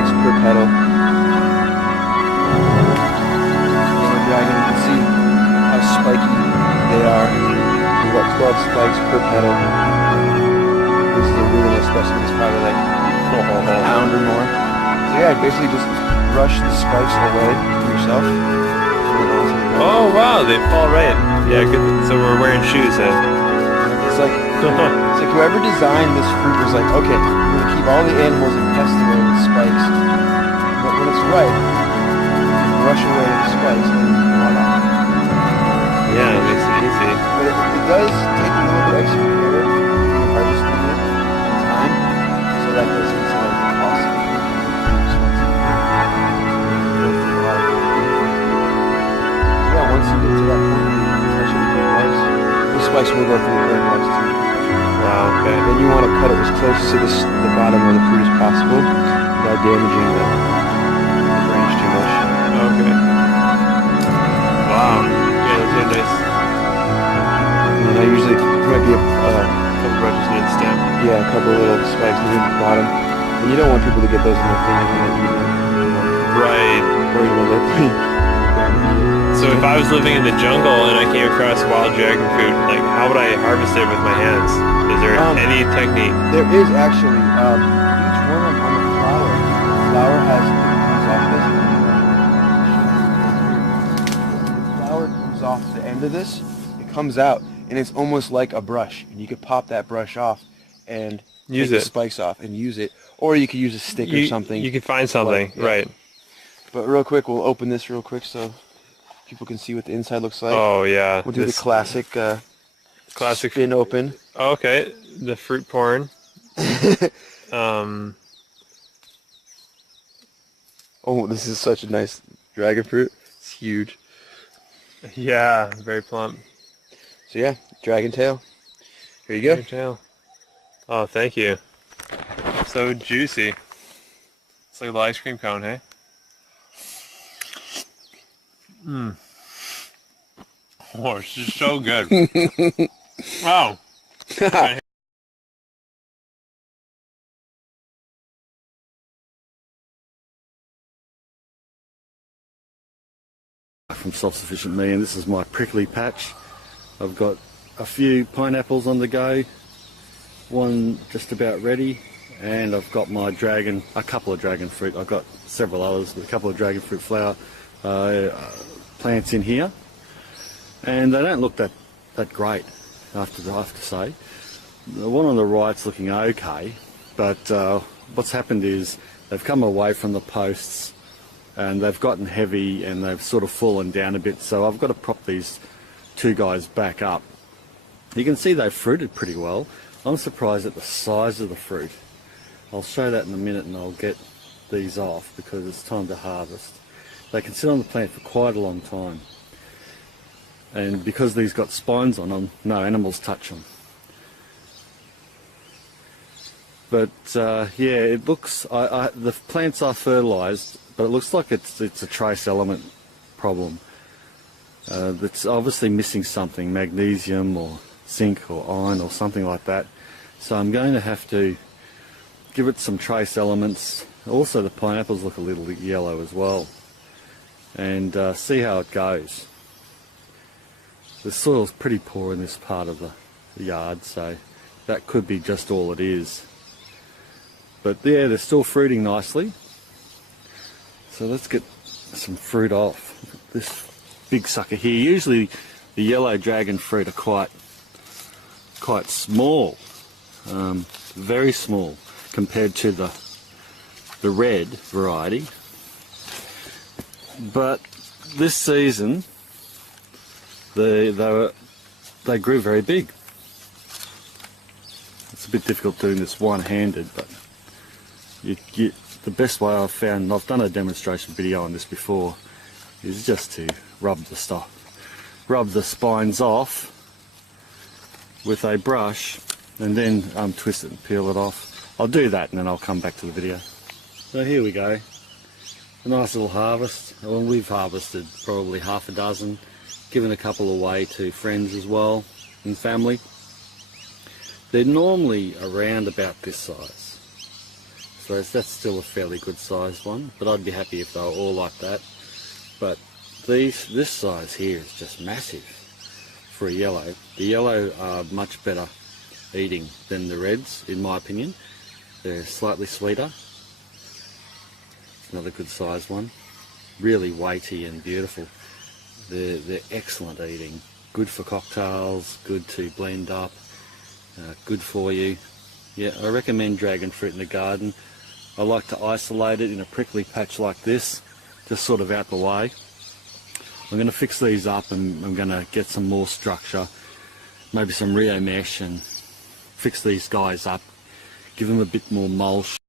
spikes per petal. Dragon, you can see how spiky they are. There's about 12 spikes per petal. This is a really nice specimen. It's probably like a pound or more. So yeah, basically just brush the spikes away from yourself. Oh wow, they fall right. Yeah, good. So we're wearing shoes then. It's like whoever designed this fruit was like, okay, we're gonna keep all the animals and pests away with spikes. But when it's right, you brush away the spikes and voila. Yeah, it makes it easy. But it does take a little bit extra care when harvesting it and time, so that goes into like the cost of it. Yeah, once you get to that point, you touch it with your knives. The spikes will go through your knives too. Wow, okay. Then you want to cut it as close to the bottom of the fruit as possible without damaging the branch too much. Okay. Wow. Yeah, those are nice. And then I usually, there might be a couple branches near the stem. Yeah, a couple of little spikes near the bottom. And you don't want people to get those in their fingers when they're eating them. Right. Or you want to So if I was living in the jungle and I came across wild dragon fruit, like how would I harvest it with my hands? Is there any technique? There is actually. Each one on the flower. The flower comes off the end of this. It comes out, and it's almost like a brush. And you could pop that brush off and take the spikes off and use it, or you could use a stick or something. You could find something, right? But real quick, we'll open this real quick so people can see what the inside looks like. Oh yeah. We'll do the classic spin open. Oh, okay, the fruit porn. Oh, this is such a nice dragon fruit. It's huge. Yeah, very plump. So yeah, dragon tail. Here you go. Dragon tail. Oh, thank you. So juicy. It's like a little ice cream cone, hey? Mmm. Oh, it's just so good. Wow. From Self-Sufficient Me, and this is my prickly patch. I've got a few pineapples on the go, one just about ready, and I've got my a couple of dragon fruit. I've got several others, but a couple of dragon fruit flower plants in here, and they don't look that great, I have to say. The one on the right's looking okay, but what's happened is they've come away from the posts and they've gotten heavy and they've sort of fallen down a bit, so I've got to prop these two guys back up. You can see they've fruited pretty well. I'm surprised at the size of the fruit. I'll show that in a minute and I'll get these off because it's time to harvest. They can sit on the plant for quite a long time, and because these got spines on them, no animals touch them. But yeah, it looks, the plants are fertilised, but it looks like it's a trace element problem. That's obviously missing something, magnesium or zinc or iron or something like that. So I'm going to have to give it some trace elements. Also the pineapples look a little yellow as well. And see how it goes. The soil's pretty poor in this part of the yard, so that could be just all it is. But yeah, they're still fruiting nicely. So let's get some fruit off. This big sucker here. Usually the yellow dragon fruit are quite small, very small compared to the red variety. But this season they grew very big. It's a bit difficult doing this one-handed, but the best way I've found, and I've done a demonstration video on this before, is just to rub the spines off with a brush and then twist it and peel it off. I'll do that and then I'll come back to the video. So here we go. A nice little harvest. Well, we've harvested probably half a dozen, given a couple away to friends as well and family. They're normally around about this size. So that's still a fairly good sized one, but I'd be happy if they were all like that. But this size here is just massive for a yellow. The yellow are much better eating than the reds, in my opinion. They're slightly sweeter. Another good sized one. Really weighty and beautiful. They're excellent eating. Good for cocktails, good to blend up, good for you. Yeah, I recommend dragon fruit in the garden. I like to isolate it in a prickly patch like this, just sort of out the way. I'm going to fix these up and I'm going to get some more structure, maybe some Rio mesh, and fix these guys up, give them a bit more mulch,